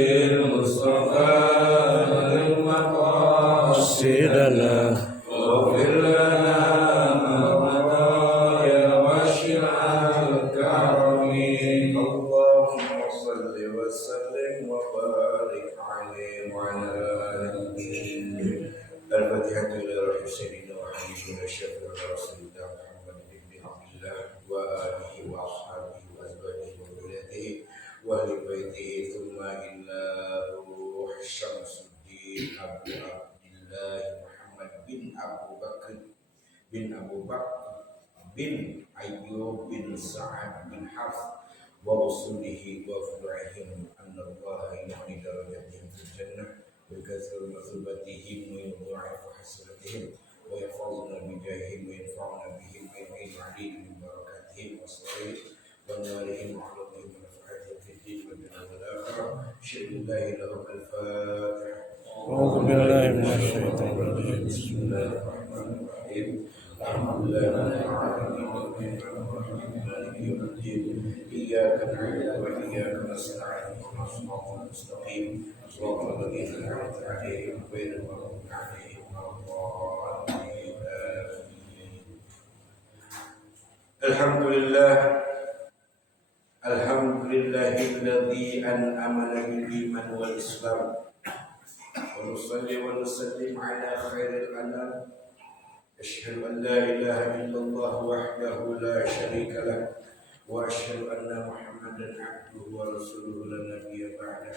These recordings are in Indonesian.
المصطفى المقاصدنا واغفر لنا ما مضى يا واسع الكرم اللهم صل وسلم وبارك عليه وعلى آله الفاتحة إلى روح سيدنا وحبيبنا الشفيع رسولنا محمد بن عبد الله وآله وأصحابه وأزواجه وذريته وأهل بيته ثم إلى روح شمس الدين أبو عبد الله محمد بن أبو بكر بن أيوب بن سعد بن حفص وأصوله وفروعهم أن الله يعلي درجاتهم في الجنة ويكثر مثوبتهم ويضاعف حسناتهم ويحفظنا بجاههم وينفعنا بهم ويعين عليهم من بركاتهم وصالحهم ونوالهم وعلومهم ونفعاتهم في الدين والدنيا والآخرة بشر الله لهم الفاتحة. أعوذ بالله من الشيطان الرجيم. بسم الله الرحمن الرحيم. الحمد لله رب العالمين مالك يوم الدين إياك نعبد وإياك نستعين اهدنا الصراط المستقيم صراط الذين أنعمت عليهم غير المغضوب عليهم ولا الضالين آمين. الحمد لله الذي أنعمنا بالإيمان والإسلام ونصلي ونسلم على خير الأنام أشهد أن لا إله إلا الله وحده لا شريك له وأشهد أن محمدا عبده ورسوله لا نبي بعده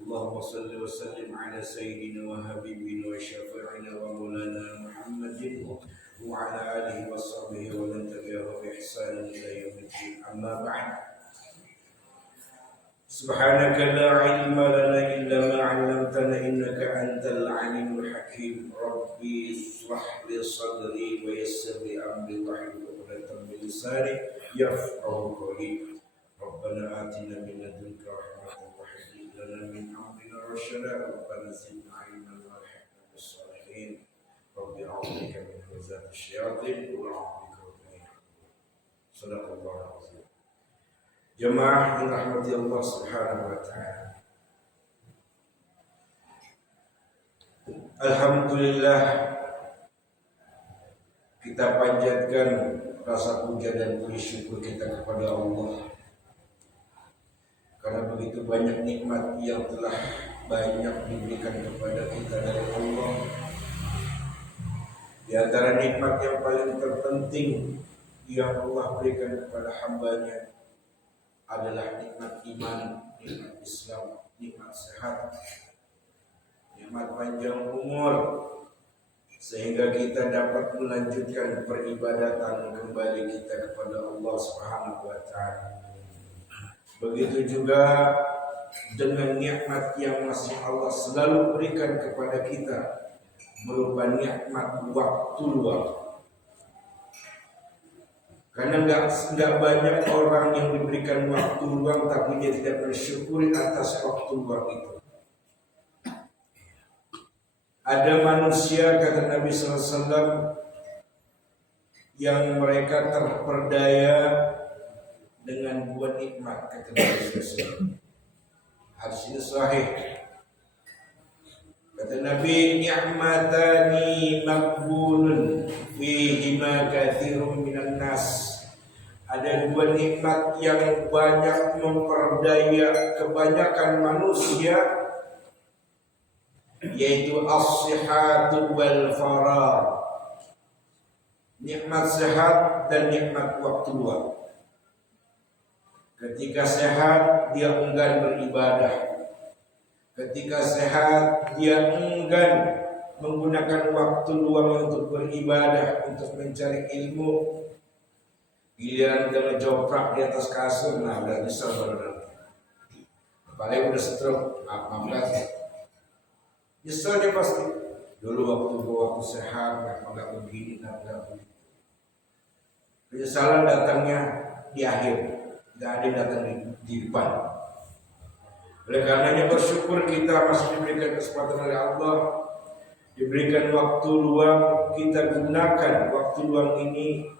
اللهم صل وسلم على سيدنا وحبيبنا وشفيعنا ومولانا محمد وعلى آله وصحبه ومن تبعه بإحسان إلى يوم الدين أما بعد سبحانك لا علم لنا إلا ما علمتنا إنك أنت العليم الحكيم ربي اشرح لي صدري ويسر لي أمري واحلل عقدة من لساني يفقهوا قولي ربنا آتنا من لدنك رحمة وهيئ لنا من أمرنا رشدا ربنا زدنا علما والحقنا بالصالحين ربي أعوذ بك من همزات الشياطين وأعوذ بك رب أن يحضرون صدق الله العظيم. Jemaah yang rahmati Allah Subhanahu wa taala. Alhamdulillah kita panjatkan rasa puja dan puji syukur kita kepada Allah. Karena begitu banyak nikmat yang telah banyak diberikan kepada kita dari Allah. Di antara nikmat yang paling terpenting yang Allah berikan kepada hamba-Nya adalah nikmat iman, nikmat Islam, nikmat sehat, nikmat panjang umur, sehingga kita dapat melanjutkan peribadatan kembali kita kepada Allah Subhanahu wa taala. Begitu juga dengan nikmat yang masih Allah selalu berikan kepada kita berupa nikmat waktu luang. Karena enggak banyak orang yang diberikan waktu luang tapi dia tidak bersyukuri atas waktu luang itu. Ada manusia kata Nabi SAW yang mereka terperdaya dengan dua nikmat kata Nabi SAW. Hadis ini sahih. Kata Nabi, ni'matani maqbulun fihima katsirun minan nas. Ada dua nikmat yang banyak memperdaya kebanyakan manusia, yaitu as-sihhatu wal faragh. Nikmat sehat dan nikmat waktu luang. Ketika sehat dia enggan beribadah. Ketika sehat dia enggan menggunakan waktu luang untuk beribadah, untuk mencari ilmu. Giliran udah ngejoprak di atas kasur, nah udah nyesel baru. Apalagi udah stroke, maaf nyesel dia pasti. Dulu waktu sehat, nggak begini, nggak begitu. Penyesalan datangnya di akhir, nggak ada yang datang di depan. Oleh karenanya bersyukur kita masih diberikan kesempatan oleh Allah, diberikan waktu luang, kita gunakan waktu luang ini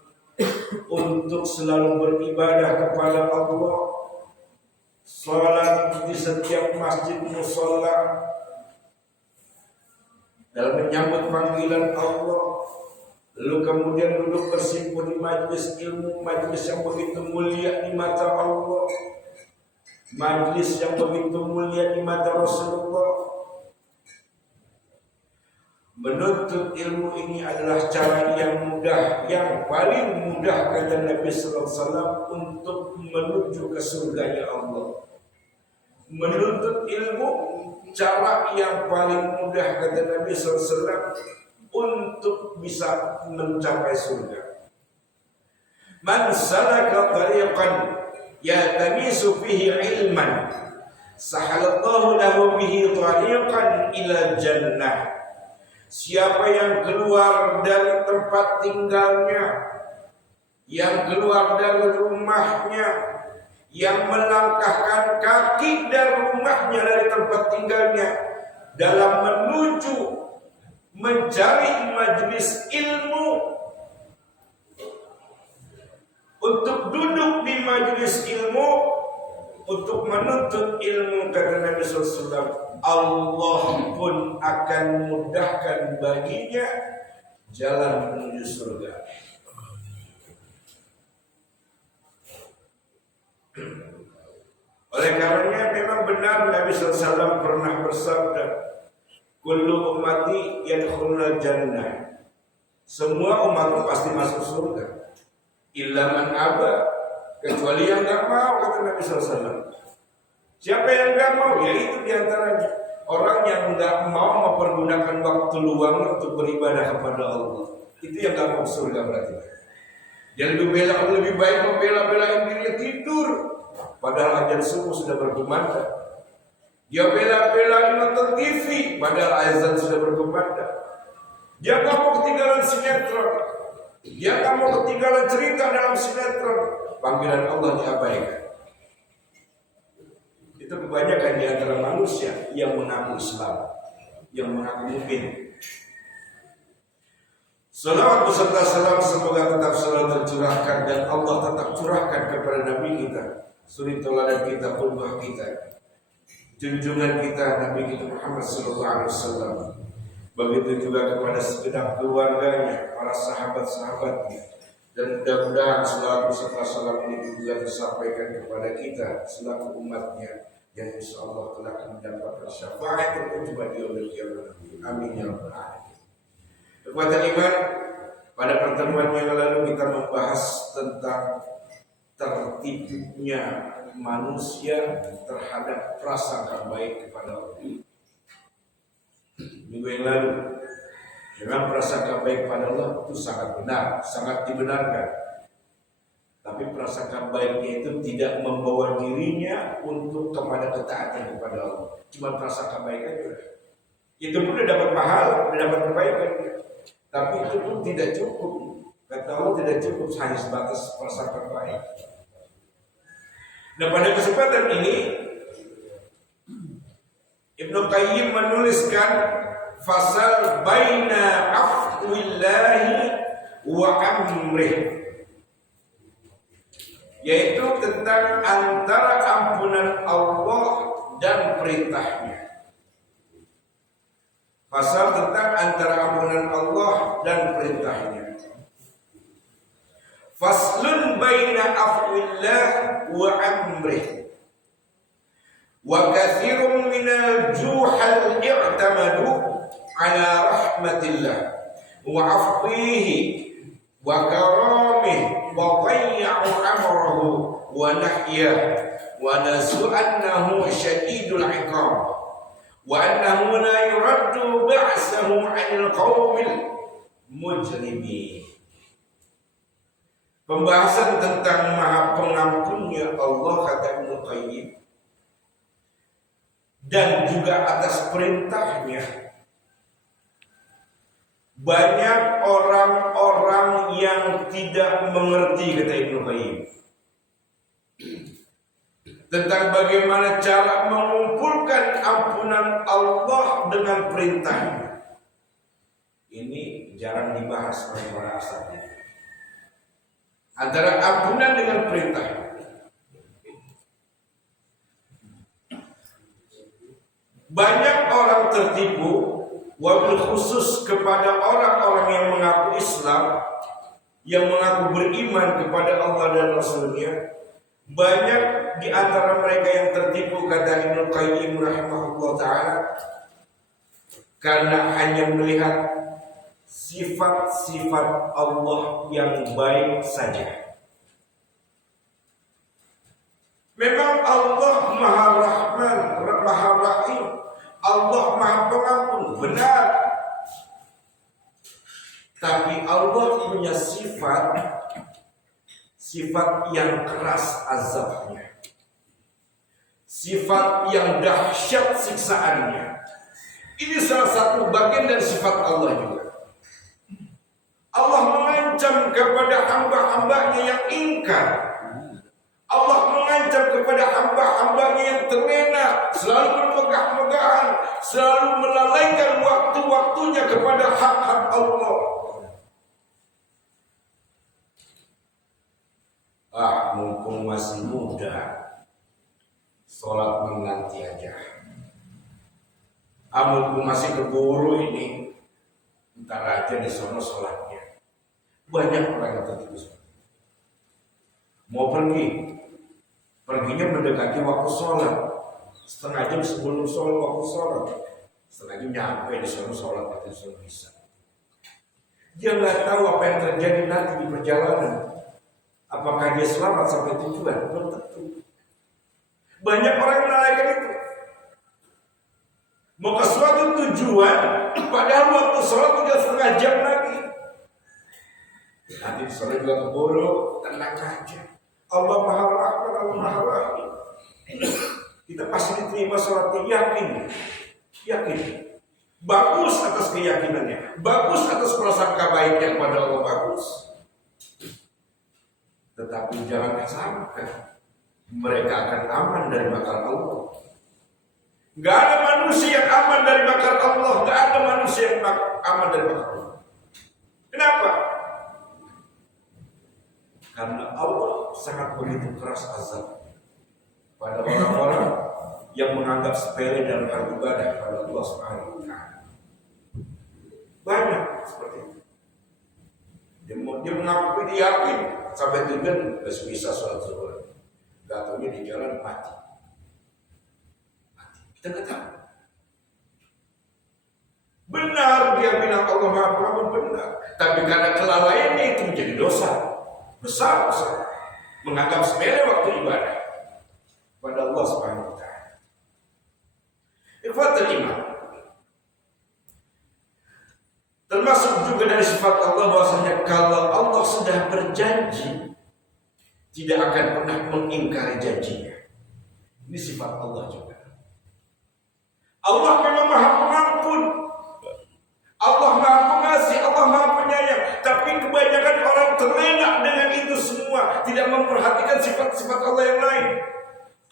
untuk selalu beribadah kepada Allah, salat setiap masjid mushola dalam menyambut panggilan Allah, lalu kemudian duduk bersimpuh di majlis ilmu, majlis yang begitu mulia di mata Allah, majlis yang begitu mulia di mata Rasulullah. Menuntut ilmu ini adalah cara yang mudah, yang paling mudah kata Nabi sallallahu alaihi wasallam untuk menuju ke surganya Allah. Menuntut ilmu cara yang paling mudah kata Nabi sallallahu alaihi wasallam untuk bisa mencapai surga. Man salaka tariqan yatamisu fihi ilman sahalallahu lahu bihi tariqan ila jannah. Siapa yang keluar dari tempat tinggalnya, yang keluar dari rumahnya, yang melangkahkan kaki dari rumahnya, dari tempat tinggalnya, dalam menuju mencari majelis ilmu, untuk duduk di majelis ilmu, untuk menuntut ilmu, kata Nabi SAW, Allah pun akan mudahkan baginya jalan menuju surga. Oleh karenanya memang benar Nabi SAW pernah bersabda, kullu ummati yadkhulul jannah. Semua umatku pasti masuk surga. Illa man aba, kecuali yang enggak mau, kata Nabi SAW. Siapa yang enggak mau? Yaitu diantaranya orang yang enggak mau mempergunakan waktu luang untuk beribadah kepada Allah. Itu yang enggak mau surga berarti. Yang lebih baik membela-belain dirinya tidur, padahal azan subuh sudah berkumandang. Dia bela-belain nonton TV, padahal azan sudah berkumandang. Dia enggak mau ketinggalan sinetron. Dia enggak mau ketinggalan cerita dalam sinetron. Panggilan Allah diabaikan. Itu kebanyakan di antara manusia yang mengaku Islam, yang mengaku mukmin. Salawat beserta salam semoga tetap selalu tercurahkan dan Allah tetap curahkan kepada Nabi kita, suri teladan kita, qudwah kita, junjungan kita Nabi kita Muhammad sallallahu alaihi wasallam. Begitu juga kepada segenap keluarganya, para sahabat-sahabatnya. Dan mudah-mudahan salawat beserta salam ini juga disampaikan kepada kita selaku umatnya, yang insyaallah telah mendapatkan syafaat terutama di yaumil qiyamah. Amin ya rabbal alamin. Kekuatan iman, pada pertemuan yang lalu kita membahas tentang tertibnya manusia terhadap prasangka baik kepada Allah. Minggu yang lalu, memang prasangka baik kepada Allah itu sangat benar, sangat dibenarkan. Tapi prasangka baiknya itu tidak membawa dirinya untuk kepada ketaatan kepada Allah. Cuma prasangka baik aja. Itu pun dapat pahala, dapat kebaikan. Tapi itu pun tidak cukup. Kata Allah tidak cukup hanya sebatas prasangka baik. Nah, pada kesempatan ini Ibnu Qayyim menuliskan fasal baina afwillahi wa amrih, yaitu tentang antara ampunan Allah dan perintahnya. Pasal tentang antara ampunan Allah dan perintahnya. Faslun baina afwillah wa amrih. Wa katsirun minal juhal i'tamadu ala rahmatillah wa afwihi wa karamih wa dayya'u amrahu wa nahyah wa nasu annahu syadidul iqab wa annahu la yuraddu ba'sahu 'anil qaumil mujrimin. Pembahasan tentang Maha Pengampunnya Allah, kata Ibnu Qayyim, dan juga atas perintahnya. Banyak orang-orang yang tidak mengerti, kata Ibnu Qayyim, tentang bagaimana cara mengumpulkan ampunan Allah dengan perintahnya. Ini jarang dibahas oleh para asatidz. Antara ampunan dengan perintah. Banyak orang tertipu, wabil khusus kepada orang-orang yang mengaku Islam, yang mengaku beriman kepada Allah dan Rasulnya. Banyak di antara mereka yang tertipu, kata Ibnu Qayyim rahimahullah ta'ala, karena hanya melihat sifat-sifat Allah yang baik saja. Memang Allah Maha Rahman, Maha Rahim, Allah Maha Pengampun, benar. Tapi Allah punya sifat yang keras azabnya, sifat yang dahsyat siksaannya. Ini salah satu bagian dari sifat Allah juga. Allah mengancam kepada hamba-hambanya yang ingkar. Allah mengancam kepada hamba-hambanya yang terlena, selalu bermegah-megahan, selalu melalaikan waktu-waktunya kepada hak-hak Allah. Mumpung masih muda, sholat menanti aja. Mumpung masih keburu ini, ntar aja di sono sholatnya. Banyak orang yang tertipu. Mau perginya mendekati waktu sholat, setengah jam sebelum sholat waktu sholat, setengah jam nyampe di sono sholat waktu sholat bisa. Dia nggak tahu apa yang terjadi nanti di perjalanan. Apakah dia selamat sampai tujuan? Belum tentu. Banyak orang yang melalaikan itu. Mau ke suatu tujuan, padahal waktu sholat tinggal setengah jam lagi. Nanti sholat juga keburu, tenang aja. Allah Maha Rahman, Allah Maha Rahim. Kita pasti diterima sholatnya, yakin. Bagus atas keyakinannya, bagus atas prasangka baiknya kepada Allah, bagus. Tetapi jangan sampai mereka akan aman dari makar Allah. Gak ada manusia yang aman dari makar Allah. Gak ada manusia yang aman dari makar Allah. Kenapa? Karena Allah sangat begitu keras azab pada orang-orang yang menganggap sepele dalam hal ibadah kepada Allah Subhanahu wa Ta'ala. Banyak seperti itu. Dia mengaku dia yakin sampai tujuan bisa sholat zuhur. Gak taunya di jalan mati. Kita nggak tahu. Benar dia bilang Allah Maha Pengampun, benar. Tapi karena kelalaiannya itu menjadi dosa besar. Menganggap sepele waktu ibadah pada Allah Subhanahu wa Ta'ala. Ikhwatul iman. Termasuk juga dari sifat Allah bahwasanya kalau Allah sudah berjanji tidak akan pernah mengingkari janjinya. Ini sifat Allah juga. Allah memang Maha Pengampun, Allah Maha Pengasih, Allah Maha Penyayang. Tapi kebanyakan orang terlena dengan itu semua, tidak memperhatikan sifat-sifat Allah yang lain.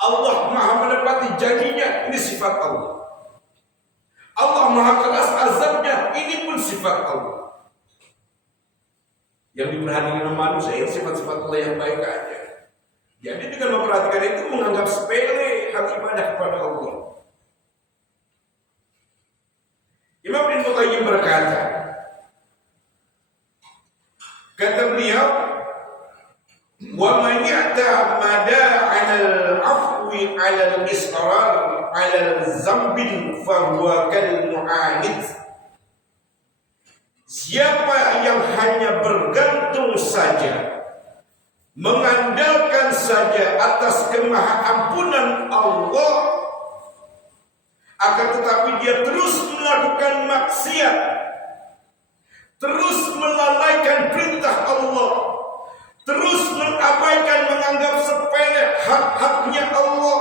Allah Maha menepati janjinya, ini sifat Allah. Allah Maha keras azabnya, ini pun sifat Allah. Yang diperhatikan manusia itu sifat-sifat Allah yang baik aja. Jadi dengan memperhatikan itu menganggap sepele hak ibadah kepada Allah. Imam Ibnu Qayyim berkata, kata beliau, wa man ya'tamada 'ala al-'afwi 'ala al-israr 'ala al-zambil fa huwa kal mu'anid. Siapa yang hanya bergantung saja, mengandalkan saja atas kemahaampunan Allah, akan tetapi dia terus melakukan maksiat, terus melalaikan perintah Allah, terus mengabaikan, menganggap sepele hak-haknya Allah,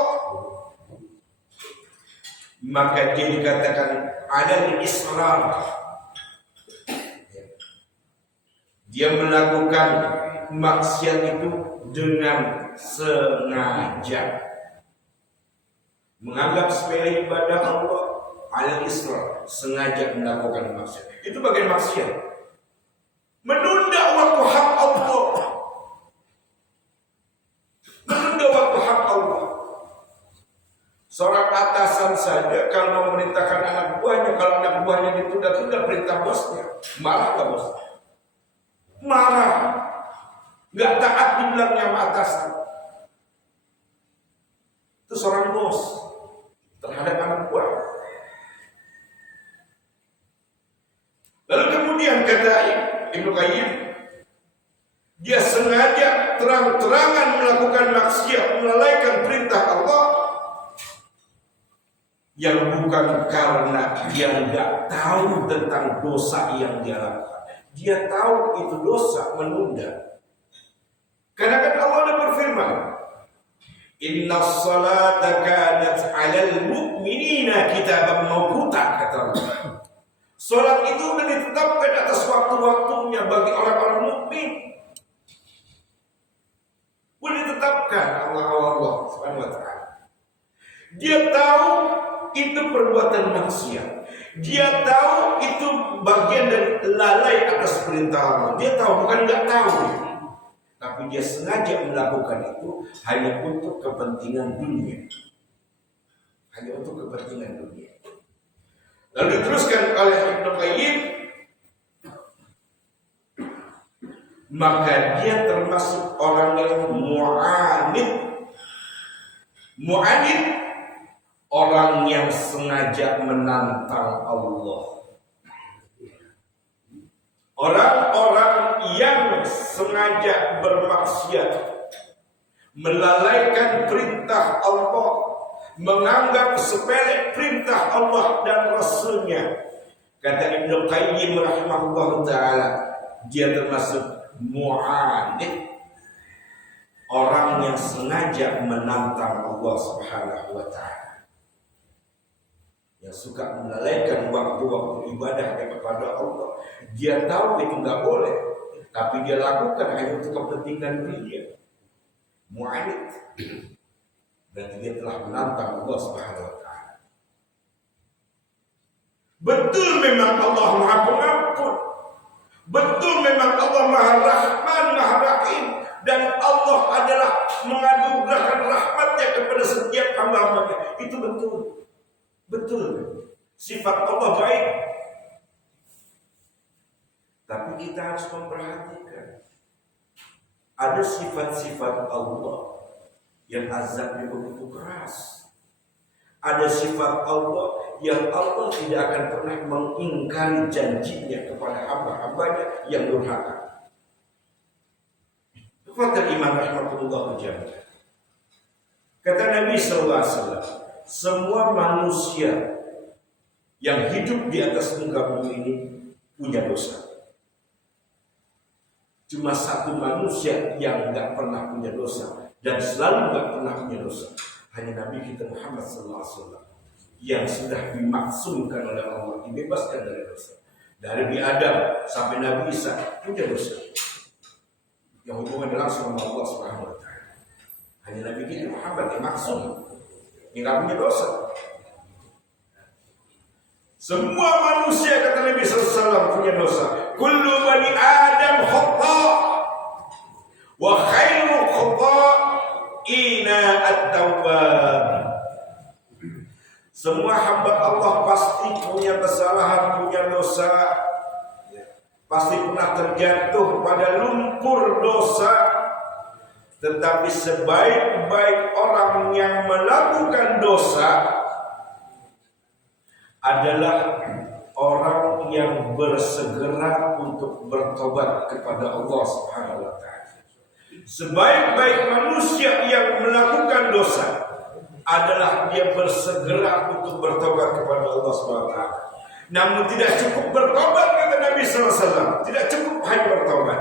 maka dia dikatakan ada israr. Dia melakukan maksiat itu dengan sengaja, menganggap sepele ibadah Allah, al-israr, sengaja melakukan maksiat. Itu bagian maksiat. Menunda waktu hak Allah. Menunda waktu hak Allah. Seorang atasan saja kalau memerintahkan anak buahnya, kalau anak buahnya ditunda-tunda perintah bosnya, marah nggak bos? Marah, nggak taat dibilangnya sama atasan. Itu seorang bos terhadap anak buah. Lalu kemudian kata Ibnu Qayyim, dia sengaja terang-terangan melakukan maksiat, melalaikan perintah Allah, yang bukan karena dia nggak tahu tentang dosa yang dia lakukan. Dia tahu itu dosa, menunda. Karena kan Allah sudah berfirman, Inna salata kanat 'alal mu'minina kitaban mawquta, kata Allah. Salat itu sudah ditetapkan atas waktu-waktunya bagi orang-orang mukmin. Sudah ditetapkan Allah Subhanahu wa taala. Dia tahu itu perbuatan maksiat. Dia tahu itu bagian dari lalai atas perintah Allah. Dia tahu, bukan nggak tahu. Tapi dia sengaja melakukan itu hanya untuk kepentingan dunia. Hanya untuk kepentingan dunia. Lalu diteruskan oleh Ibnu Qayyim, maka dia termasuk orang yang mu'anid. Mu'anid, orang yang sengaja menantang Allah. Orang-orang yang sengaja bermaksiat, melalaikan perintah Allah, menganggap sepele perintah Allah dan Rasulnya. Kata Ibnu Qayyim rahimahullah ta'ala, dia termasuk mu'anid, orang yang sengaja menantang Allah Subhanahu wa ta'ala, yang suka melalaikan waktu-waktu ibadah kepada Allah. Dia tahu itu nggak boleh, tapi dia lakukan hanya untuk kepentingan dia. Mu'anid, berarti dia telah menantang Allah Subhanahu wa ta'ala. Betul memang Allah Maha Pengampun, betul memang Allah Maha Rahman, Maha Rahim, dan Allah adalah menganugerahkan rahmatnya kepada setiap hamba-hambanya. Itu betul. Betul, sifat Allah baik. Tapi kita harus memperhatikan, ada sifat-sifat Allah yang azabnya begitu keras. Ada sifat Allah yang Allah tidak akan pernah mengingkari janjinya kepada hamba-hambanya yang durhaka. Ikhwatul iman rahmatullah jami'an. Kata Nabi SAW, semua manusia yang hidup di atas muka bumi ini punya dosa. Cuma satu manusia yang nggak pernah punya dosa dan selalu nggak pernah punya dosa, hanya Nabi kita Muhammad SAW, yang sudah dimaksumkan oleh Allah, dibebaskan dari dosa. Dari Nabi Adam sampai Nabi Isa punya dosa yang hubungannya langsung sama Allah Subhanahu wa ta'ala. Hanya Nabi kita Muhammad yang maksum, yang nggak punya dosa. Semua manusia, kata Nabi SAW, punya dosa. Kullu bani Adam khata' wa khairu khata'ina at-tawwab. Semua hamba Allah pasti punya kesalahan, punya dosa, pasti pernah terjatuh pada lumpur dosa. Tetapi sebaik-baik orang yang melakukan dosa adalah orang yang bersegera untuk bertobat kepada Allah Subhanahu wa ta'ala. Sebaik-baik manusia yang melakukan dosa adalah dia bersegera untuk bertobat kepada Allah Subhanahu wa ta'ala. Namun tidak cukup bertobat, kata Nabi SAW, tidak cukup hanya bertobat.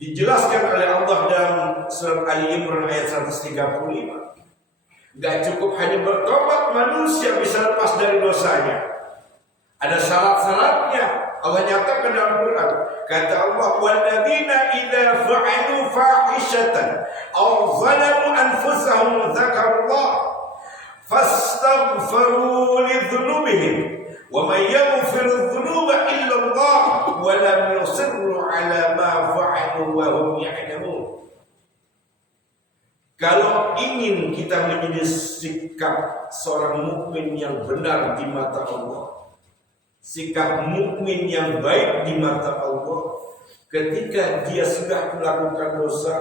Dijelaskan oleh Allah dalam surat Ali Imran ayat 135. Gak cukup hanya bertobat manusia bisa lepas dari dosanya. Ada syarat-syaratnya. Allah nyatakan dalam Quran. Kata Allah, "Walladzina idza fa'alu fahishatan aw zalamu anfusahum dzakarullah fastaghfiru lidzunubihim wa may yaghfiru dzunuba illa Allah wa lam yusirru ala ma fa'alu wa hum ya'lamun." Kalau ingin kita menjadi sikap seorang mukmin yang benar di mata Allah, sikap mukmin yang baik di mata Allah, ketika dia sudah melakukan dosa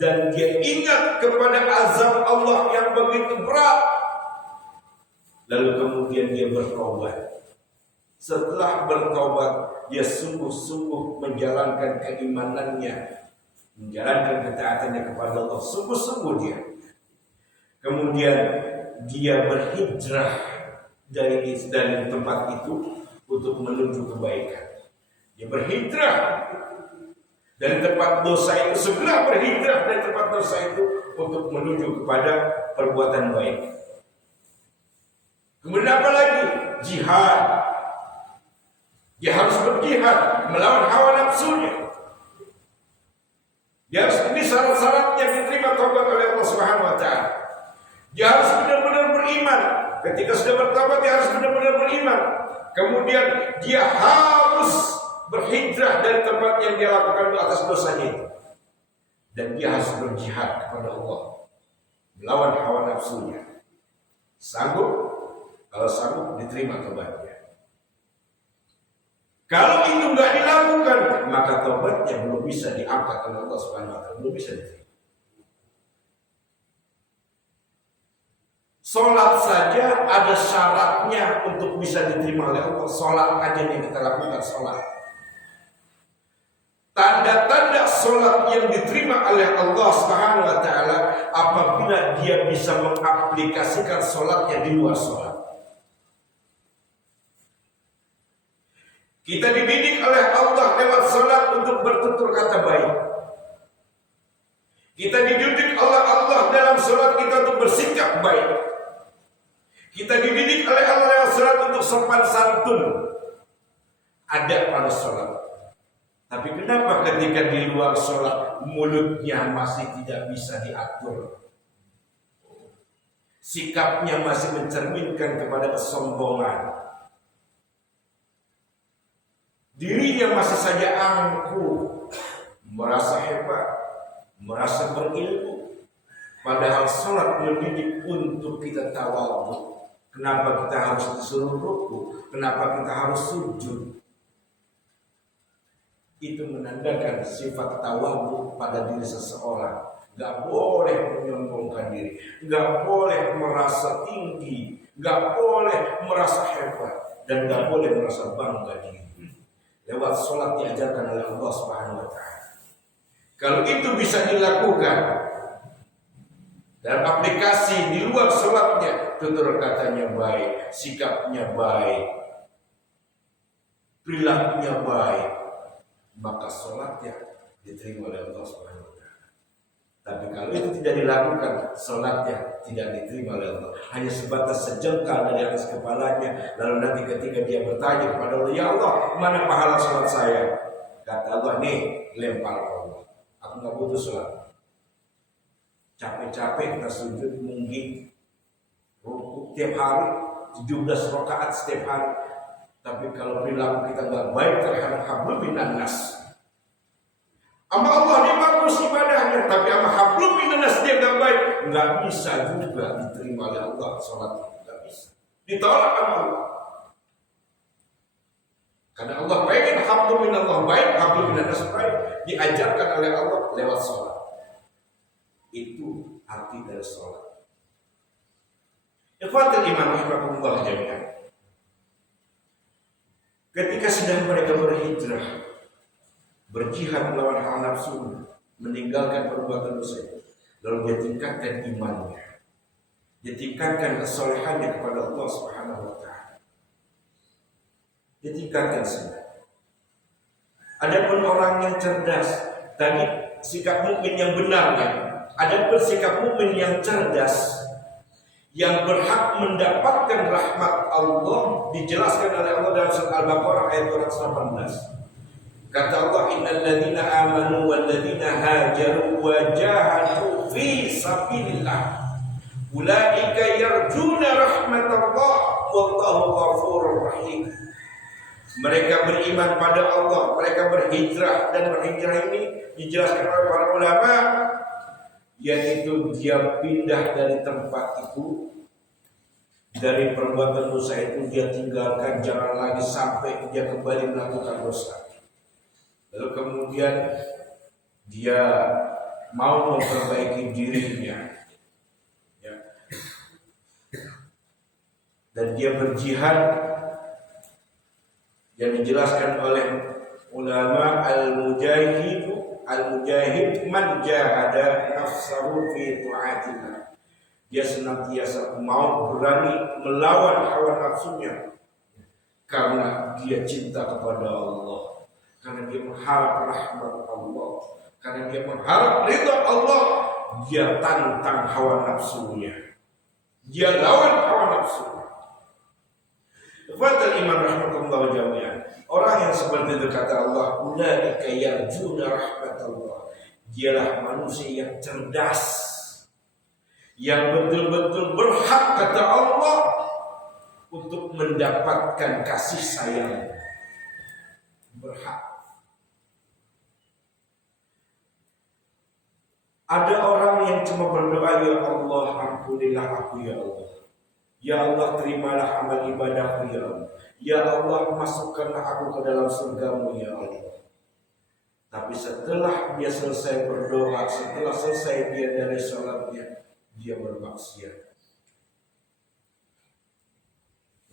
dan dia ingat kepada azab Allah yang begitu berat, lalu kemudian dia bertobat. Setelah bertobat, dia sungguh-sungguh menjalankan keimanannya, menjalankan ketaatannya kepada Allah, sungguh-sungguh dia. Kemudian dia berhijrah dari tempat itu untuk menuju kebaikan. Dia berhijrah dari tempat dosa itu, segera berhijrah dari tempat dosa itu untuk menuju kepada perbuatan baik. Kemudian apa lagi? Jihad. Dia harus berjihad melawan hawa nafsunya. Dia harus, ini syarat-syaratnya diterima taubat oleh Allah Subhanahu wa taala. Dia harus benar-benar beriman. Ketika sudah bertobat, dia harus benar-benar beriman. Kemudian dia harus berhijrah dari tempat yang dia lakukan di atas dosanya itu. Dan dia harus berjihad kepada Allah, melawan hawa nafsunya. Sanggup? Kalau sanggup, diterima tobatnya. Kalau itu nggak dilakukan, maka tobatnya belum bisa diangkat oleh Allah Subhanahu wa taala, belum bisa diterima. Salat saja ada syaratnya untuk bisa diterima oleh Allah. Salat aja yang kita lakukan, salat. Tanda-tanda salat yang diterima oleh Allah Subhanahu wa taala apabila dia bisa mengaplikasikan salatnya di luar salat. Kita dididik oleh Allah lewat salat untuk bertutur kata baik. Kita dididik oleh Allah dalam salat kita untuk bersikap baik. Kita dididik oleh Allah lewat salat untuk sopan santun. Ada pada salat. Tapi kenapa ketika di luar salat mulutnya masih tidak bisa diatur? Sikapnya masih mencerminkan kepada kesombongan. Dirinya masih saja angkuh, merasa hebat, merasa berilmu. Padahal salat mendidik untuk kita tawadhu. Kenapa kita harus disuruh ruku? Kenapa kita harus sujud? Itu menandakan sifat tawadhu pada diri seseorang. Gak boleh menyombongkan diri, gak boleh merasa tinggi, gak boleh merasa hebat, dan gak boleh merasa bangga diri. Lewat sholat diajarkan oleh Allah Subhanahu wa taala. Kalau itu bisa dilakukan dalam aplikasi di luar sholatnya, tutur katanya baik, sikapnya baik, perilakunya baik, maka sholatnya diterima oleh Allah Subhanahu wa taala. Tapi kalau itu tidak dilakukan, sholatnya tidak diterima oleh Allah. Hanya sebatas sejengkal dari atas kepalanya. Lalu nanti ketika dia bertanya kepada Allah, ya Allah, mana pahala sholat saya? Kata Allah, nih, lempar Allah. Aku nggak butuh sholat. Capek-capek kita sujud mungkin rukuk tiap hari, 17 rakaat setiap hari. Tapi kalau perilaku kita nggak baik terhadap hablum minan nas, sama Allah dia bagus ibadahnya, tapi sama hablum minan nas dia nggak baik, nggak bisa juga diterima oleh Allah sholatnya, nggak bisa, ditolak sama Allah. Karena Allah pengen hablum minan Allah baik, hablum minan nas baik, diajarkan oleh Allah lewat sholat. Itu arti dari sholat. Ikhwatul iman rahimakumullah jami'an. Ketika sedang mereka berhijrah, berjihad melawan hawa nafsu, meninggalkan perbuatan dosa, lalu dia tingkatkan imannya, dia tingkatkan kesolehannya kepada Allah Subhanahu wa taala. Dia tingkatkan semua. Adapun orang yang cerdas, tadi sikap mukmin yang benar kan? Adapun sikap mukmin yang cerdas, yang berhak mendapatkan rahmat Allah, dijelaskan oleh Allah dalam surah Al-Baqarah ayat 218. Kata Allah, innal ladzina amanu wal ladzina hajaru wa jahadu fi sabilillah ulaika yarjuna rahmatallah wallahu ghafurur rahim. Mereka beriman pada Allah, mereka berhijrah, dan berhijrah ini dijelaskan oleh para ulama yaitu dia pindah dari tempat itu, dari perbuatan dosa itu dia tinggalkan, jangan lagi sampai dia kembali melakukan dosa. Lalu kemudian dia mau memperbaiki dirinya, ya. Dan dia berjihad yang dijelaskan oleh ulama al-mujahid man jahada nafsahu fi ta'atillah. Dia senantiasa mau berani melawan hawa nafsunya karena dia cinta kepada Allah, karena dia mengharap rahmat Allah, karena dia mengharap ridha Allah. Dia tantang hawa nafsunya, dia lawan hawa nafsunya. Fadal iman rahmatullah jami'an. Orang yang seperti itu kata Allah, ulaika yarjuna rahmatullah. Dialah manusia yang cerdas, yang betul-betul berhak kata Allah untuk mendapatkan kasih sayang. Berhak. Ada orang yang cuma berdoa, ya Allah ampunilah aku ya Allah. Ya Allah terimalah amal ibadahku ya Allah. Ya Allah masukkanlah aku ke dalam surgamu ya Allah. Tapi setelah dia selesai berdoa, setelah selesai dia dari sholatnya, dia bermaksiat.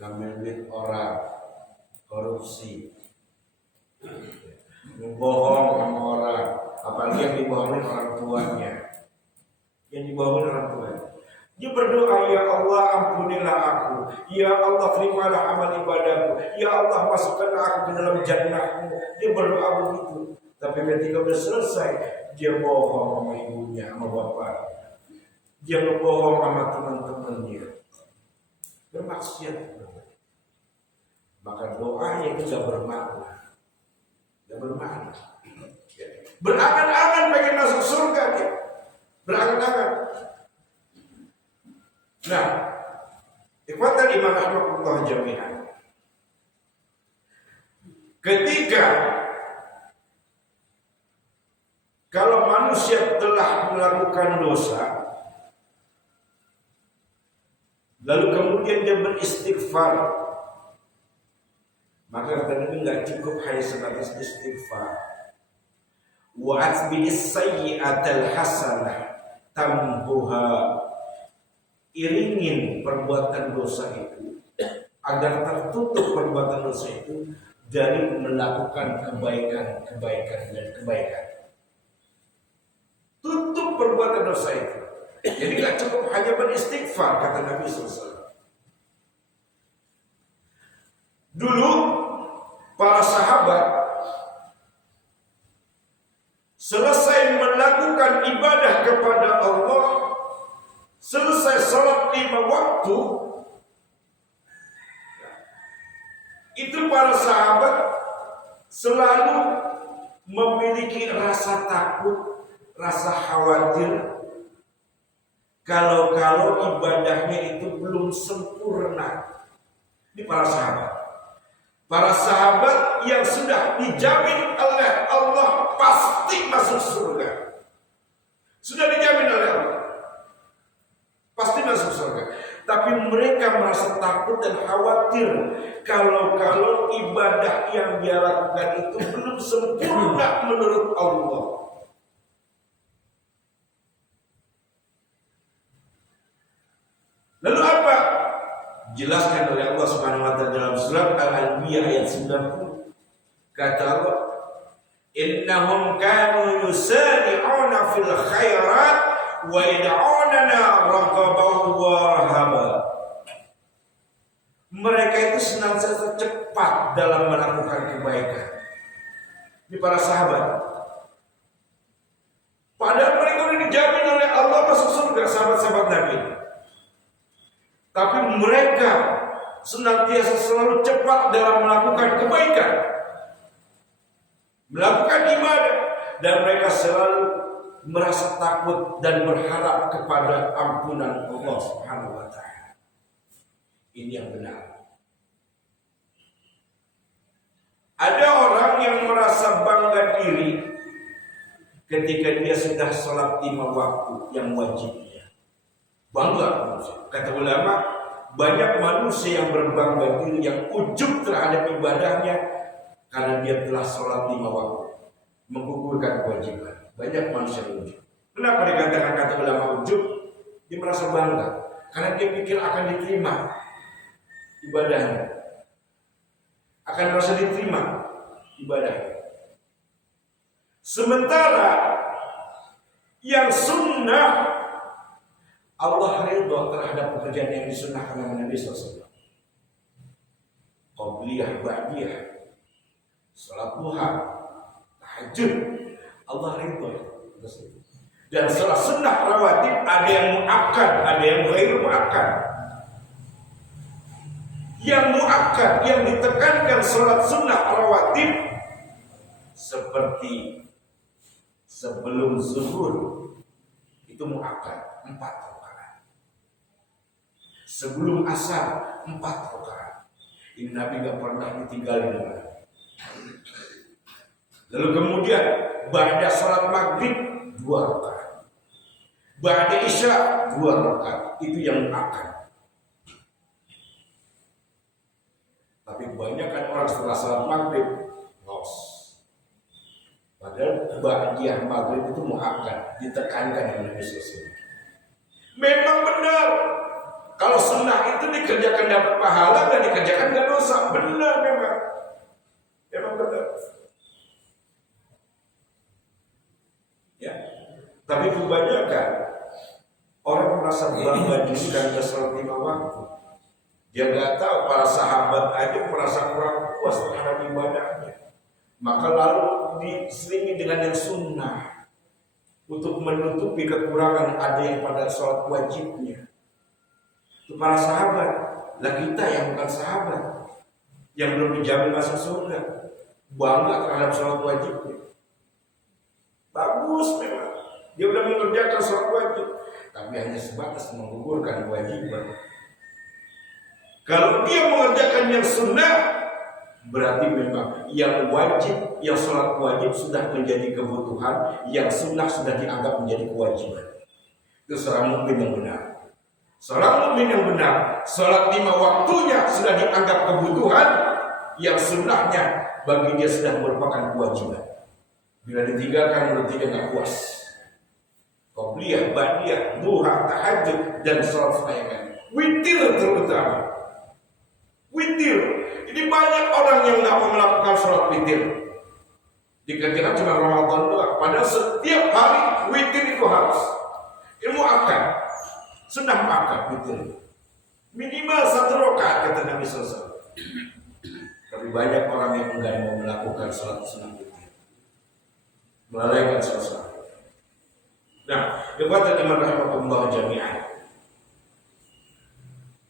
Ngambil duit orang, korupsi, membohong sama orang, apalagi yang dibohongin orang tuanya. Yang dibohongin orang tuanya. Dia berdoa, ya Allah ampunilah aku, ya Allah terimalah amal ibadahku, ya Allah masukkanlah aku ke dalam jannahmu. Dia berdoa begitu. Tapi ketika sudah selesai, dia bohong sama ibunya, sama bapaknya. Dia bohong sama teman-temannya. Bermaksiat. Maka doanya itu tidak bermakna. Tidak bermakna. Berangan-angan pengen masuk surga dia. Berangan-angan. Nah, ikhwatan iman rahmatullah jami'an. Ketika kalau manusia telah melakukan dosa, lalu kemudian dia beristighfar, maka kata Nabi nggak cukup hanya sebatas istighfar. Wa atbi'is sayyi'atal hasanah tambuha. Iringin perbuatan dosa itu agar tertutup perbuatan dosa itu dari melakukan kebaikan dan kebaikan. Tutup perbuatan dosa itu. Jadi gak cukup hanya beristighfar, kata Nabi SAW. Dulu para sahabat selesai melakukan ibadah kepada Allah, selesai sholat 5 waktu, itu para sahabat selalu memiliki rasa takut, rasa khawatir kalau ibadahnya itu belum sempurna. Ini para sahabat. Para sahabat yang sudah dijamin oleh Allah pasti masuk surga. Sudah dijamin oleh Allah. Pasti masuk surga. Tapi mereka merasa takut dan khawatir kalau ibadah yang dia lakukan itu belum sempurna menurut Allah. Lalu apa? Jelaskan oleh Allah Subhanahu wa taala dalam surat Al-Anbiya ayat 90. Kata Allah, "Innahum kanu yusari'una fil khairat wa yad'unana raghaban wa rahaba." Mereka itu senantiasa cepat dalam melakukan kebaikan. Ini para sahabat. Padahal mereka sudah dijamin oleh Allah masuk surga, sahabat-sahabat Nabi. Tapi mereka senantiasa selalu cepat dalam melakukan kebaikan, melakukan ibadah, dan mereka selalu merasa takut dan berharap kepada ampunan Allah Subhanahu wa taala. Ini yang benar. Ada orang yang merasa bangga diri ketika dia sudah sholat 5 waktu yang wajibnya. Bangga manusia. Kata ulama, banyak manusia yang berbangga diri, yang ujub terhadap ibadahnya karena dia telah sholat 5 waktu, menggugurkan kewajiban. Banyak manusia yang ujub. Kenapa dikatakan kata ulama ujub? Dia merasa bangga karena dia pikir akan diterima ibadahnya, akan merasa diterima ibadahnya. Sementara yang sunnah, Allah ridha terhadap pekerjaan yang disunnahkan oleh Nabi SAW. Qabliyah, ba'diyah, salat duha, tahajud, Allah ridha. Dan salat sunnah rawatib ada yang muakkad, ada yang ghairu muakkad. Yang muakkad, yang ditekankan salat sunnah rawatib seperti sebelum zuhur itu muakkad 4 rakaat. Sebelum asar 4 rakaat. Ini Nabi gak pernah ditinggalin. Lalu kemudian ba'da salat maghrib 2 rakaat. Ba'da isya 2 rakaat. Itu yang muakkad. Tapi kebanyakan orang setelah salat maghrib ngos. Padahal ba'diyah maghrib itu muakkad, ditekankan oleh Nabi SAW. Memang benar, kalau sunnah itu dikerjakan dapat pahala dan dikerjakan nggak dosa. Benar memang benar. Ya, tapi kebanyakan orang merasa bangga diri dan sholat 5 waktu. Dia nggak tahu para sahabat aja merasa kurang puas terhadap ibadahnya. Maka lalu diselingi dengan yang sunnah untuk menutupi kekurangan ada yang pada sholat wajibnya. Itu para sahabat. Lah kita yang bukan sahabat, yang belum dijamin masuk surga, bangga terhadap sholat wajibnya. Bagus memang, dia udah mengerjakan sholat wajib, tapi hanya sebatas menggugurkan kewajiban. Kalau dia mengerjakan yang sunnah, berarti memang yang wajib, yang sholat wajib sudah menjadi kebutuhan, yang sunnah sudah dianggap menjadi kewajiban. Itu seorang mukmin yang benar. Seorang mukmin yang benar, sholat 5 waktunya sudah dianggap kebutuhan, yang sunnahnya bagi dia sudah merupakan kewajiban. Bila ditinggalkan berarti dia nggak puas. Qabliyah, ba'diyah, duha, tahajud, dan sholat sunat. Witir terutama. Witir. Ini banyak orang yang nggak mau melakukan sholat witir. Dikatakan cuma Ramadan doang. Padahal setiap hari witir itu harus. Ilmu akan. Sunnah akan witir. Minimal 1 rakaat kata Nabi SAW. Tapi banyak orang yang enggak mau melakukan sholat sunnah witir. Melalaikan sholat sunnah. Nah, ikhwatul iman rahimakumullah jami'an.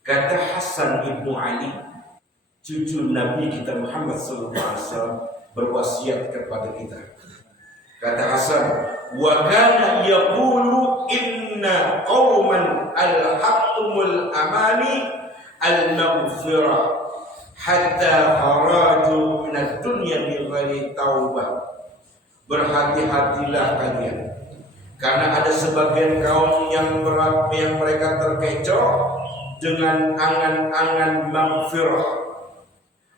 Kata Hasan ibnu Ali, cucu Nabi kita Muhammad SAW, berwasiat kepada kita. Kata Hasan, wa kana yaqulu inna qauman al-haqqumul amani al-maghfirah hatta kharaju min ad-dunya bi ghairi taubah. Berhati-hatilah kalian, karena ada sebagian kaum yang mereka terkecoh dengan angan-angan maghfirah.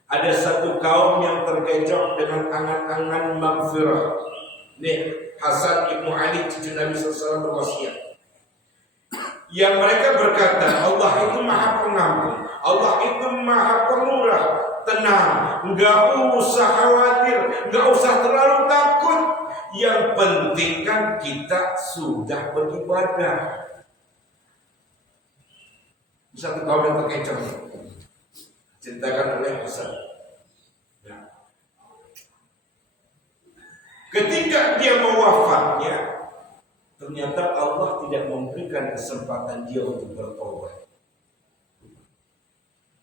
Ada satu kaum yang terkecoh dengan angan-angan maghfirah. Nih, Hasan ibnu Ali cucu Nabi SAW berwasiat. Yang mereka berkata, Allah itu maha pengampun, Allah itu maha pemurah. Tenang, nggak usah khawatir, nggak usah terlalu takut. Yang penting kan kita sudah beribadah. Satu kaum yang terkecoh ceritakan oleh Hasan. Nah, ketika dia mau wafatnya, ternyata Allah tidak memberikan kesempatan dia untuk bertobat.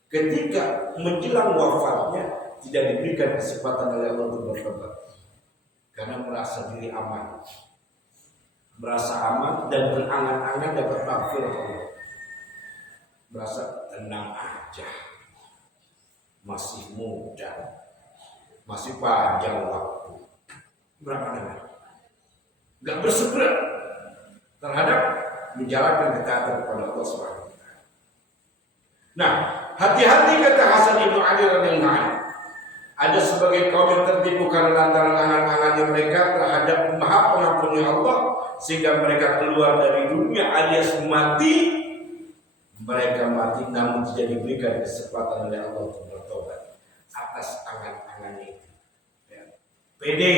Ketika menjelang wafatnya, tidak diberikan kesempatan oleh Allah untuk bertobat, karena merasa diri aman, dan berangan-angan dapat maghfirah Allah. Merasa tenang aja, masih muda, masih panjang waktu, berangan-angan. nggak berseberangan terhadap menjalankan ketaatan kepada Allah Subhanahu wa taala. Nah, hati-hati kata Hasan Ibnu Ali radhiyallahu anhu. Ada sebagai kaum yang tertipu karena lantaran angan-angannya mereka terhadap Maha Pengampunnya Allah, sehingga mereka keluar dari dunia alias mati. Mereka mati namun tidak diberikan kesempatan oleh Allah untuk bertobat atas angan-angannya itu. Ya. Pede.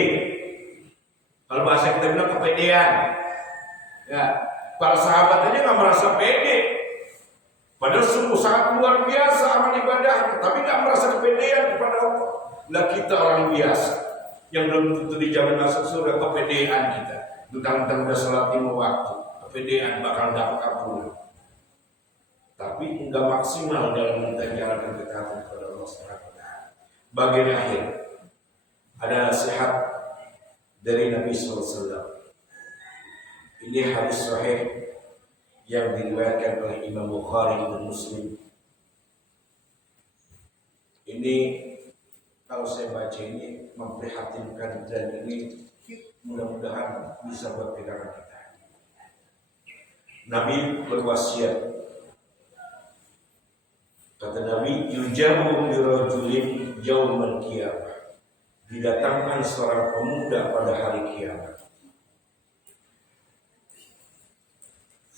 Kalau bahasa kita bilang kepedean. Ya, para sahabat aja nggak merasa pede. Padahal sungguh sangat luar biasa amal ibadahnya, tapi nggak merasa kepedean kepada Allah. Lah kita orang biasa yang belum tentu dijamin masuk surga, kepedean kita. Tentang udah sholat 5 waktu, kepedean bakal dapat kabul. Tapi enggak maksimal dalam menjalankan ketaatan kepada Allah Subhanahu wa taala. Bagian akhir ada nasihat dari Nabi SAW. Ini hadis sahih yang diriwayatkan oleh Imam Bukhari dan Muslim. Ini kalau saya baca ini memprihatinkan, dan ini mudah-mudahan bisa buat pegangan kita. Nabi berwasiat, kata Nabi, yujabu birajulin yaumal qiyamah, didatangkan seorang pemuda pada hari kiamat.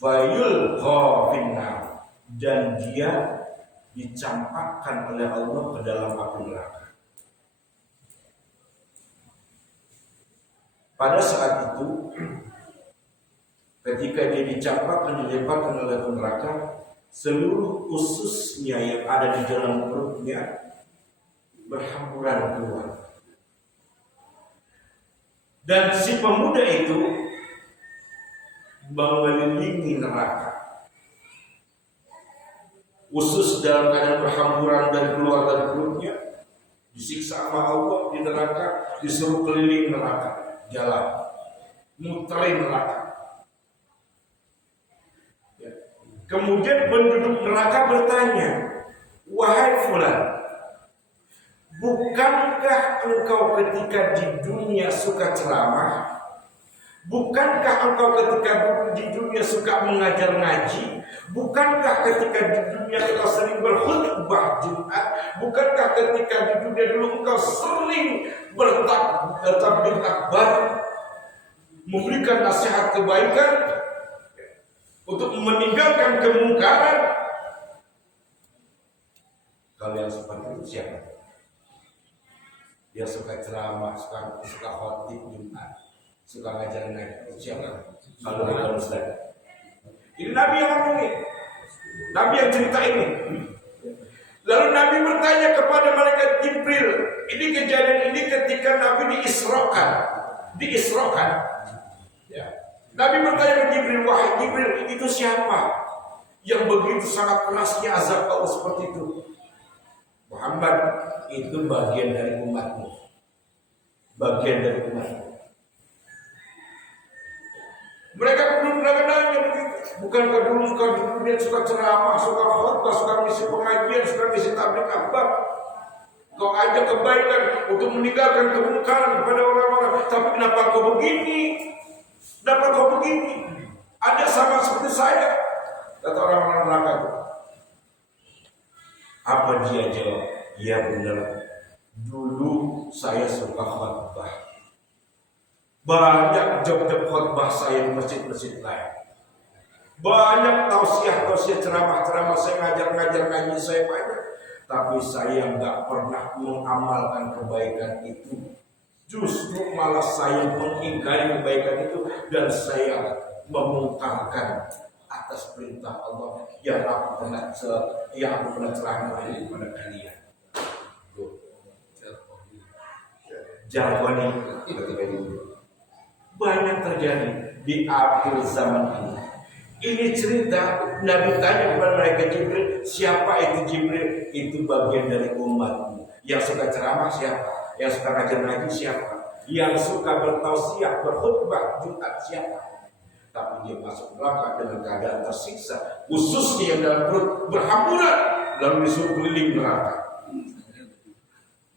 Fayulqa finnar, dan dia dicampakkan oleh Allah ke dalam api neraka. Pada saat itu, ketika dia dicampakkan, dilemparkan oleh neraka, seluruh ususnya yang ada di dalam perutnya berhamburan keluar. Dan si pemuda itu mengelilingi neraka. Usus dalam keadaan berhamburan dan keluar dari perutnya, disiksa sama Allah di neraka, disuruh keliling neraka. Jalan, muterin neraka. Ya. Kemudian penduduk neraka bertanya, wahai fulan, bukankah engkau ketika di dunia suka ceramah? Bukankah engkau ketika di dunia suka mengajar ngaji? Bukankah ketika di dunia engkau sering berkhutbah Jumat? Bukankah ketika di dunia dulu engkau sering bertakbir akbar, memberikan nasihat kebaikan untuk meninggalkan kemungkaran? Kalau yang seperti itu siapa? Dia suka ceramah, suka khotib Jumat, suka ngajar ngaji, siapa? Kalau bukan Ustaz. Ini Nabi yang ngomongin, Nabi yang cerita ini. Lalu Nabi bertanya kepada malaikat Jibril. Ini kejadian ini ketika Nabi diisrokan. Ya. Nabi bertanya kepada Jibril, wahai Jibril, itu siapa yang begitu sangat kerasnya azab Allah seperti itu? Muhammad, itu bagian dari umatmu. Bagian dari umatmu. Mereka belum nanya begitu. Bukankah dulu dia suka ceramah, suka khutbah, suka ngisi pengajian, suka ngisi tabligh akbar. Kau ajak kebaikan untuk meninggalkan kemungkaran kepada orang-orang. Tapi kenapa kau begini? Kenapa kau begini? Ada sama seperti saya, kata orang-orang neraka. Apa dia jawab? Ya benar. Dulu saya suka khutbah. Banyak job-job khutbah saya di masjid-masjid lain. Banyak tausiah-tausiah, ceramah-ceramah saya, ngajar-ngajar ngaji saya banyak. Tapi saya nggak pernah mengamalkan kebaikan itu. Justru malah saya mengingkari kebaikan itu, dan saya memungkarkan atas perintah Allah yang aku pernah terangkan kepada kalian. Jawabannya banyak terjadi di akhir zaman ini. Ini cerita Nabi tanya kepada malaikat Jibril, siapa itu Jibril? Itu bagian dari umatmu. Yang suka ceramah siapa? Yang suka ngajar ngaji siapa? Yang suka bertausiah, berkhutbah Jumat siapa? Tapi dia masuk neraka dengan keadaan tersiksa, ususnya yang dalam perut berhamburan, lalu disuruh keliling neraka.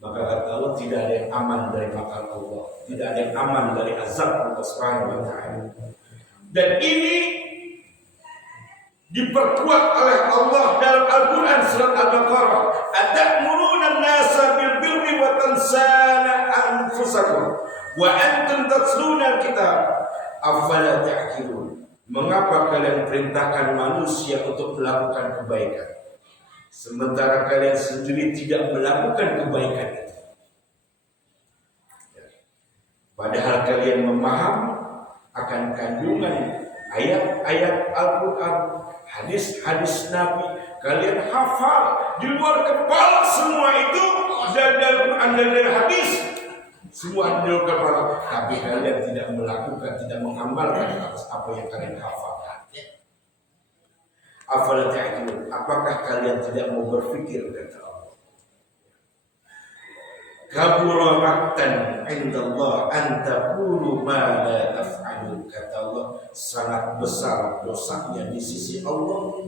Maka kata Allah, tidak ada yang aman dari makar Allah, tidak ada yang aman dari azab Allah Subhanahu wa taala. Dan ini diperkuat oleh Allah dalam Al-Quran surat Al-Baqarah, atamuruna an-nasa bil birri wa tansana anfusakum wa antum tatluna al-kitab afala ta'qilun. Mengapa kalian perintahkan manusia untuk melakukan kebaikan sementara kalian sendiri tidak melakukan kebaikan itu? Padahal kalian memahami akan kandungan ayat-ayat Al-Quran, hadis-hadis Nabi, kalian hafal di luar kepala semua itu, dan dari Quran dan dari hadis semua di luar kepala, tapi kalian tidak melakukan, tidak mengamalkan atas apa yang kalian hafalkan. Afala ta'qilun, apakah kalian tidak mau berpikir, kata Allah. Kabura maqtan 'indallah an taqulu ma la taf'alun, kata Allah, sangat besar dosanya di sisi Allah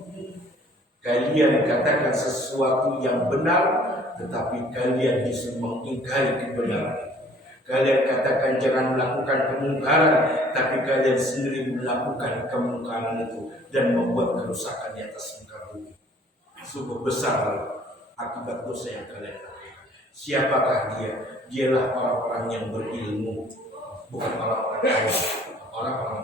kalian katakan sesuatu yang benar tetapi kalian justru mengingkari kebenaran. Kalian katakan jangan melakukan kemungkaran, tapi kalian sendiri melakukan kemungkaran itu dan membuat kerusakan di atas muka bumi. Sungguh besar akibat dosa yang kalian lakukan. Siapakah dia? Dialah orang-orang yang berilmu, bukan orang-orang kaya, orang-orang.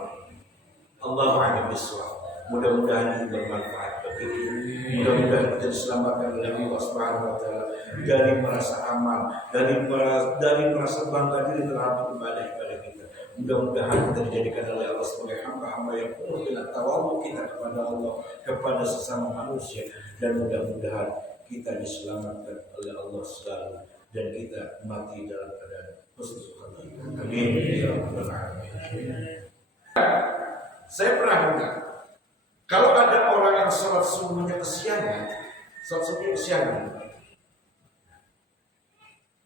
Allahu a'lam bishawab. Mudah-mudahan ini bermanfaat bagi kita. Mudah-mudahan kita diselamatkan oleh Allah Subhanahu wa taala dari merasa aman, dari merasa bangga diri terhadap ibadah kita. Mudah-mudahan kita dijadikan oleh Allah sebagai hamba-hamba yang penuh dengan tawadhu kita kepada Allah, kepada sesama manusia, dan mudah-mudahan kita diselamatkan oleh Allah selalu dan kita mati dalam keadaan husnul khatimah. Amin ya rabbal alamin. Saya pernah dengar kalau ada orang yang sholat subuhnya kesiangan,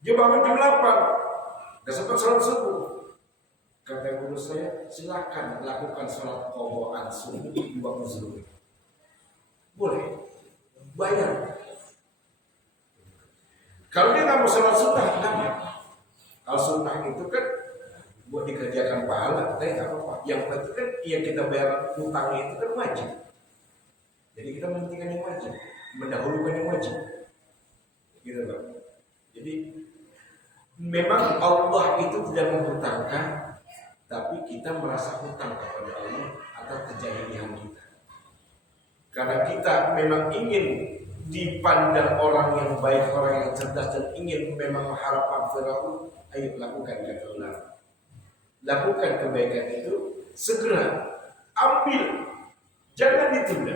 dia bangun jam 8, gak sempat sholat subuh. Kata guru saya, silakan lakukan sholat qoboan subuh di waktu zuhur. Boleh, bayar. Kalau dia nggak mau sholat sunnah, kenapa? Kalau sunnah itu kan buat dikerjakan pahala, tapi nggak apa-apa. Yang penting kan yang kita bayar utangnya itu kan wajib. Jadi kita mementingkan yang wajib, mendahulukan yang wajib. Gitu loh. Jadi memang Allah itu tidak menghutangkan, tapi kita merasa hutang kepada Allah atas kejahilian kita. Karena kita memang ingin dipandang orang yang baik, orang yang cerdas, dan ingin memang mengharap maghfirah. Ayo lakukan, kata Allah. Lakukan kebaikan itu segera, ambil, jangan ditunda.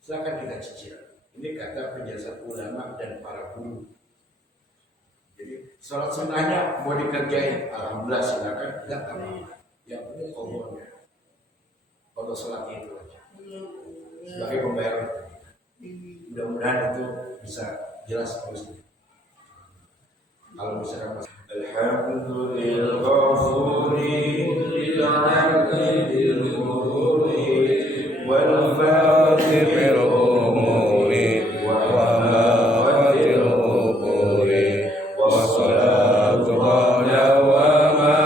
Silakan kita cicil. Ini kata penjelasan ulama dan para guru. Jadi sholat sunnahnya mau dikerjain, alhamdulillah silakan. Tidak apa-apa. Yang penting kobornya, kalau sholatnya itu aja sebagai pembayaran. Mudah-mudahan itu bisa jelas terus. Kalau misalkan alhamdulillah ghafuri lil 'abdil ghururi wal fatihil umuri wa mawatil umuri wassalatu ala wa ma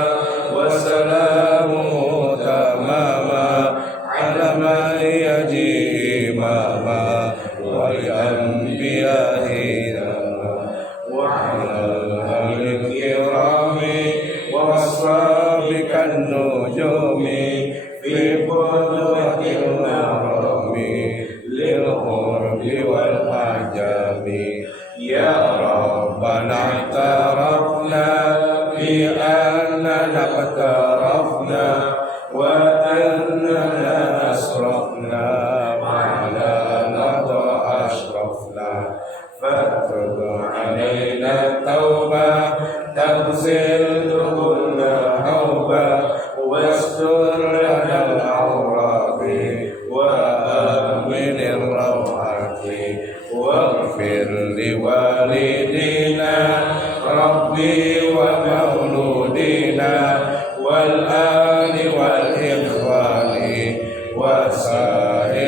wassalamu tamama ala ma yaji mama wa anbiya'i wa wasrabika an-nujumi fi qudwatil marami lil qurbi wal ajami ya rabbana tarafna bi annana tarafna wa annana asrafna ala nada ashrafna fatub alaina tauba تغسل دخولنا حوبا واستر لنا العورات وآمن الروعات واغفر لوالدينا ربي ومولودينا والآل والإخوان وسائر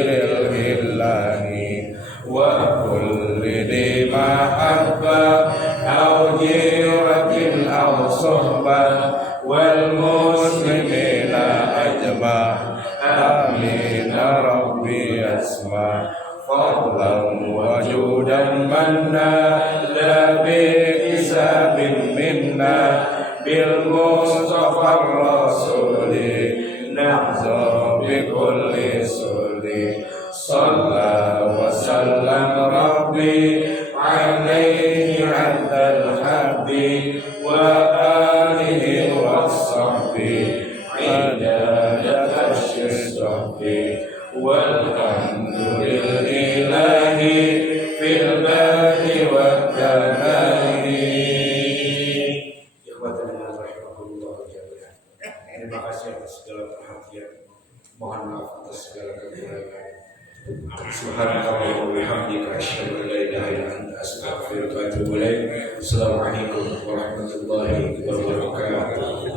الأسماء فضلا وجودا منا لا بحساب منا بالمصطفى الرسول نحظى بكل سؤل صلى وسلم ربي عليه عند الحبيب وآله وصحبه عدد كشف الصحبه والحمد لله في الباب والتمام. Terima kasih atas segala perhatian. Mohon maaf atas segala kekurangan. Subhanallah wa bihamdika asyhadu an la ilaha illa anta astaghfiruka wa atubu ilaik. Assalamualaikum warahmatullahi wabarakatuh.